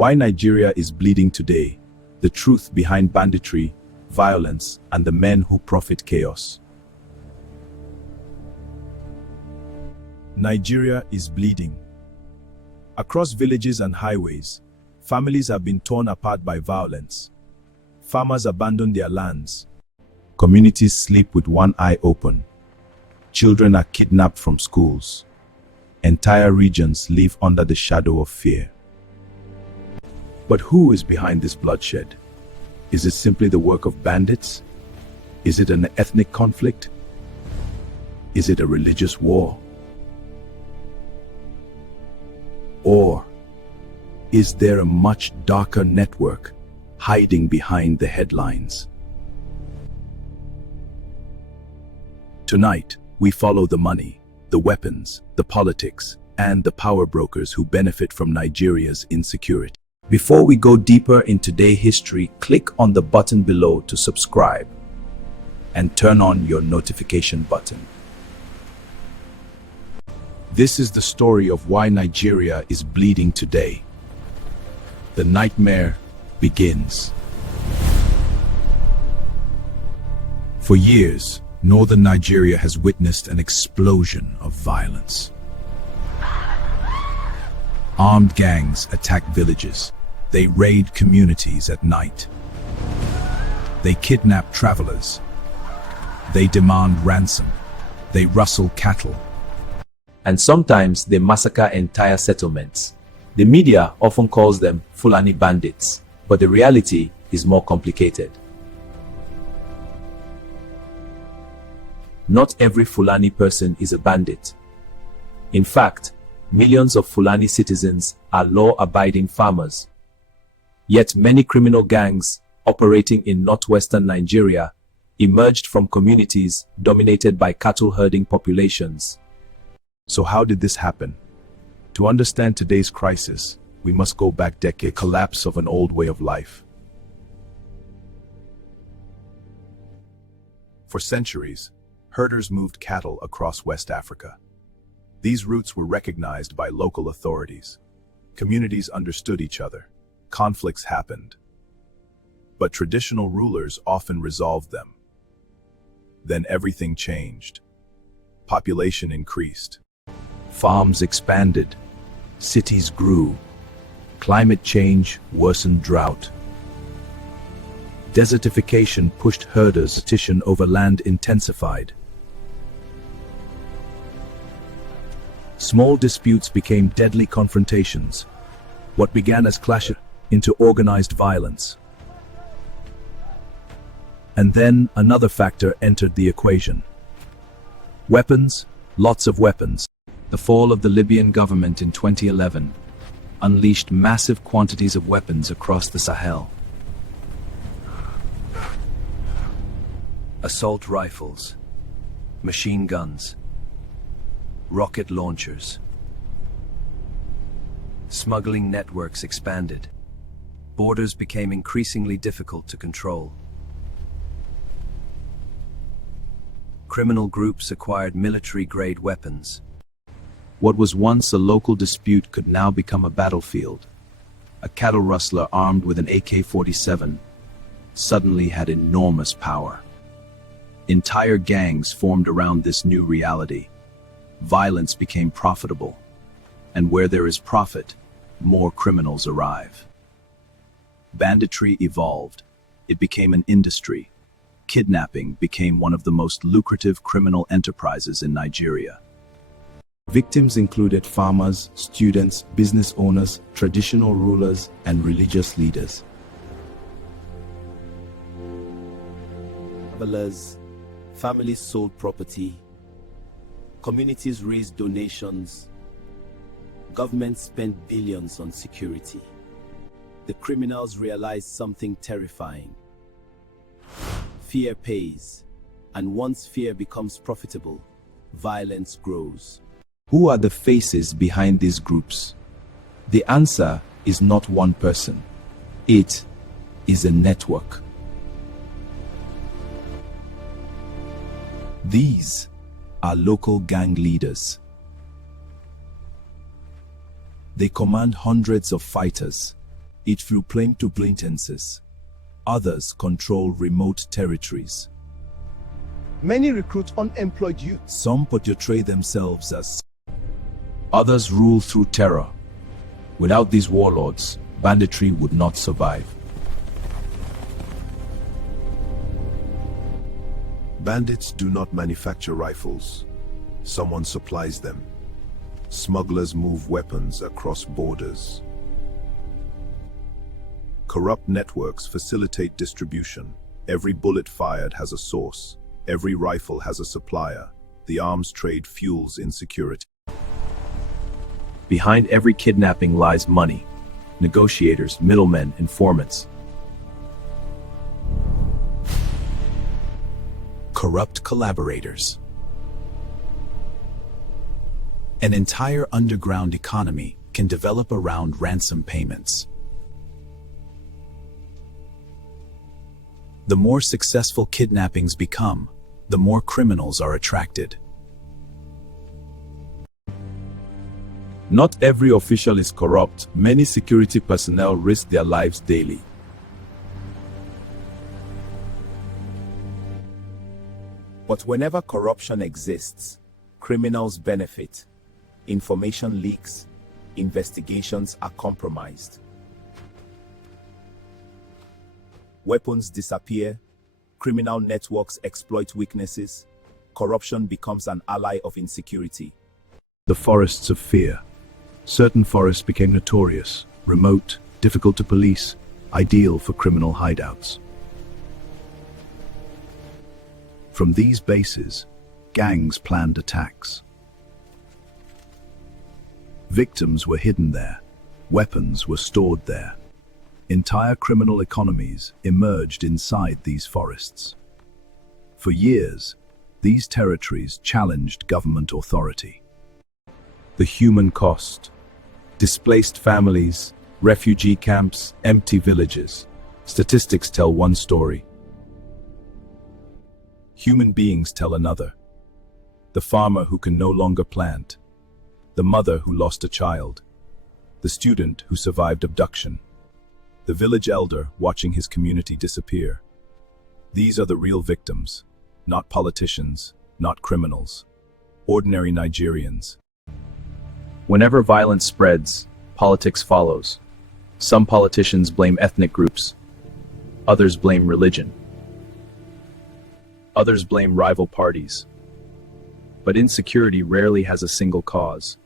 Why Nigeria is bleeding today, the truth behind banditry, violence, and the men who profit chaos. Nigeria is bleeding. Across villages and highways, families have been torn apart by violence. Farmers abandon their lands. Communities sleep with one eye open. Children are kidnapped from schools. Entire regions live under the shadow of fear. But who is behind this bloodshed? Is it simply the work of bandits? Is it an ethnic conflict? Is it a religious war? Or is there a much darker network hiding behind the headlines? Tonight, we follow the money, the weapons, the politics, and the power brokers who benefit from Nigeria's insecurity. Before we go deeper in today's history, click on the button below to subscribe and turn on your notification button. This is the story of why Nigeria is bleeding today. The nightmare begins. For years, northern Nigeria has witnessed an explosion of violence. Armed gangs attack villages. They raid communities at night. They kidnap travelers. They demand ransom. They rustle cattle. And sometimes they massacre entire settlements. The media often calls them Fulani bandits, but the reality is more complicated. Not every Fulani person is a bandit. In fact, millions of Fulani citizens are law-abiding farmers. Yet many criminal gangs operating in northwestern Nigeria emerged from communities dominated by cattle-herding populations. So how did this happen? To understand today's crisis, we must go back decades. Collapse of an old way of life. For centuries, herders moved cattle across West Africa. These routes were recognized by local authorities. Communities understood each other. Conflicts happened. But traditional rulers often resolved them. Then everything changed. Population increased. Farms expanded. Cities grew. Climate change worsened drought. Desertification pushed herders. Competition over land intensified. Small disputes became deadly confrontations. What began as clashes into organized violence. And then another factor entered the equation. Weapons, lots of weapons. The fall of the Libyan government in 2011 unleashed massive quantities of weapons across the Sahel. Assault rifles, machine guns, rocket launchers. Smuggling networks expanded. Borders became increasingly difficult to control. Criminal groups acquired military-grade weapons. What was once a local dispute could now become a battlefield. A cattle rustler armed with an AK-47 suddenly had enormous power. Entire gangs formed around this new reality. Violence became profitable. And where there is profit, more criminals arrive. Banditry evolved. It became an industry. Kidnapping became one of the most lucrative criminal enterprises in Nigeria. Victims included farmers, students, business owners, traditional rulers, and religious leaders. Travelers, families sold property, communities raised donations, governments spent billions on security. The criminals realized something terrifying. Fear pays, and once fear becomes profitable, violence grows. Who are the faces behind these groups? The answer is not one person. It is a network. These are local gang leaders. They command hundreds of fighters, each through plain-to-plain tenses. Others control remote territories. Many recruit unemployed youth. Some portray themselves as. Others rule through terror. Without these warlords, banditry would not survive. Bandits do not manufacture rifles. Someone supplies them. Smugglers move weapons across borders. Corrupt networks facilitate distribution. Every bullet fired has a source. Every rifle has a supplier. The arms trade fuels insecurity. Behind every kidnapping lies money. Negotiators, middlemen, informants. Corrupt collaborators. An entire underground economy can develop around ransom payments. The more successful kidnappings become, the more criminals are attracted. Not every official is corrupt. Many security personnel risk their lives daily. But whenever corruption exists, criminals benefit. Information leaks, investigations are compromised. Weapons disappear, criminal networks exploit weaknesses, corruption becomes an ally of insecurity. The forests of fear. Certain forests became notorious, remote, difficult to police, ideal for criminal hideouts. From these bases, gangs planned attacks. Victims were hidden there. Weapons were stored there. Entire criminal economies emerged inside these forests. For years, these territories challenged government authority. The human cost. Displaced families, refugee camps, empty villages. Statistics tell one story. Human beings tell another. The farmer who can no longer plant. The mother who lost a child. The student who survived abduction. The village elder watching his community disappear. These are the real victims, not politicians, not criminals. Ordinary Nigerians. Whenever violence spreads, politics follows. Some politicians blame ethnic groups. Others blame religion. Others blame rival parties. But insecurity rarely has a single cause.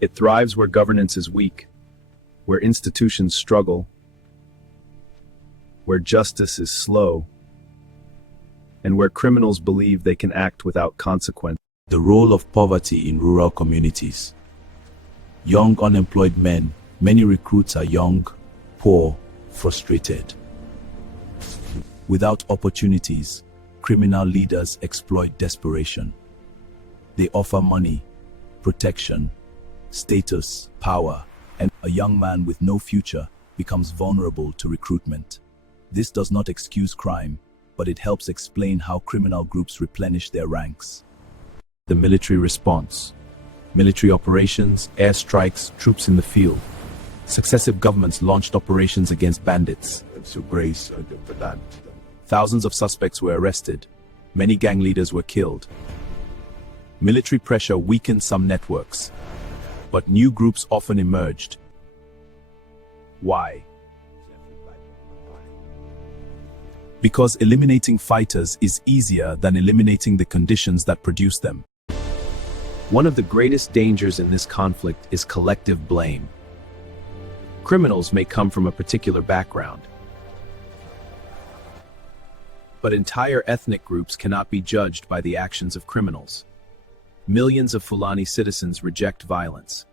It thrives where governance is weak, where institutions struggle, where justice is slow, and where criminals believe they can act without consequence. The role of poverty in rural communities. Young unemployed men, many recruits are young, poor, frustrated. Without opportunities, criminal leaders exploit desperation. They offer money, protection, status, power, and a young man with no future becomes vulnerable to recruitment. This does not excuse crime, but it helps explain how criminal groups replenish their ranks. The military response. Military operations, airstrikes, troops in the field. Successive governments launched operations against bandits. Thousands of suspects were arrested. Many gang leaders were killed. Military pressure weakened some networks, but new groups often emerged. Why? Because eliminating fighters is easier than eliminating the conditions that produce them. One of the greatest dangers in this conflict is collective blame. Criminals may come from a particular background, but entire ethnic groups cannot be judged by the actions of criminals. Millions of Fulani citizens reject violence.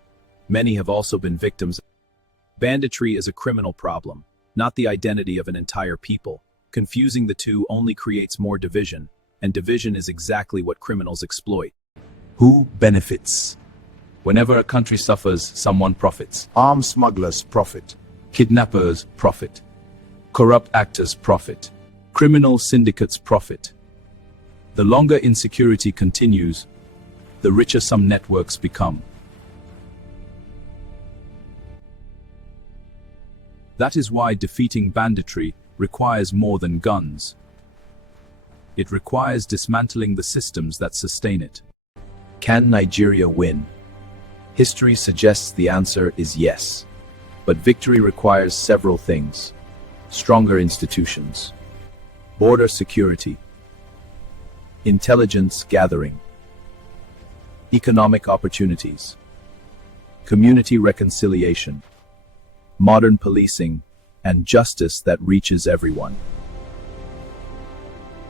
Many have also been victims. Banditry is a criminal problem, not the identity of an entire people. Confusing the two only creates more division, and division is exactly what criminals exploit. Who benefits? Whenever a country suffers, someone profits. Arms smugglers profit. Kidnappers profit. Corrupt actors profit. Criminal syndicates profit. The longer insecurity continues, the richer some networks become. That is why defeating banditry requires more than guns. It requires dismantling the systems that sustain it. Can Nigeria win? History suggests the answer is yes. But victory requires several things: stronger institutions, border security, intelligence gathering, economic opportunities, community reconciliation, modern policing, and justice that reaches everyone.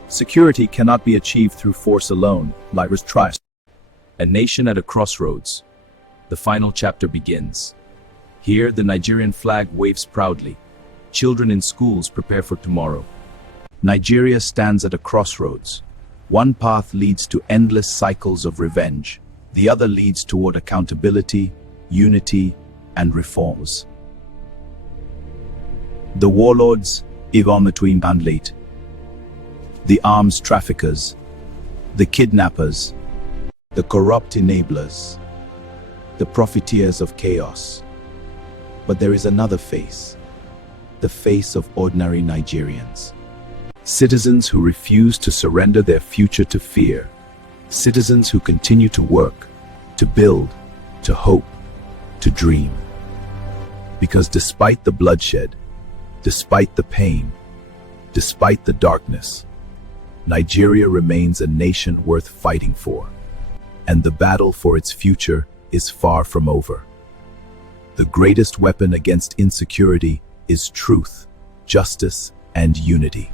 Security cannot be achieved through force alone, like trust. A nation at a crossroads. The final chapter begins. Here, the Nigerian flag waves proudly. Children in schools prepare for tomorrow. Nigeria stands at a crossroads. One path leads to endless cycles of revenge. The other leads toward accountability, unity, and reforms. The warlords, between and late. The arms traffickers, the kidnappers, the corrupt enablers, the profiteers of chaos. But there is another face, the face of ordinary Nigerians. Citizens who refuse to surrender their future to fear. Citizens who continue to work, to build, to hope, to dream. Because despite the bloodshed, despite the pain, despite the darkness, Nigeria remains a nation worth fighting for. And the battle for its future is far from over. The greatest weapon against insecurity is truth, justice, and unity.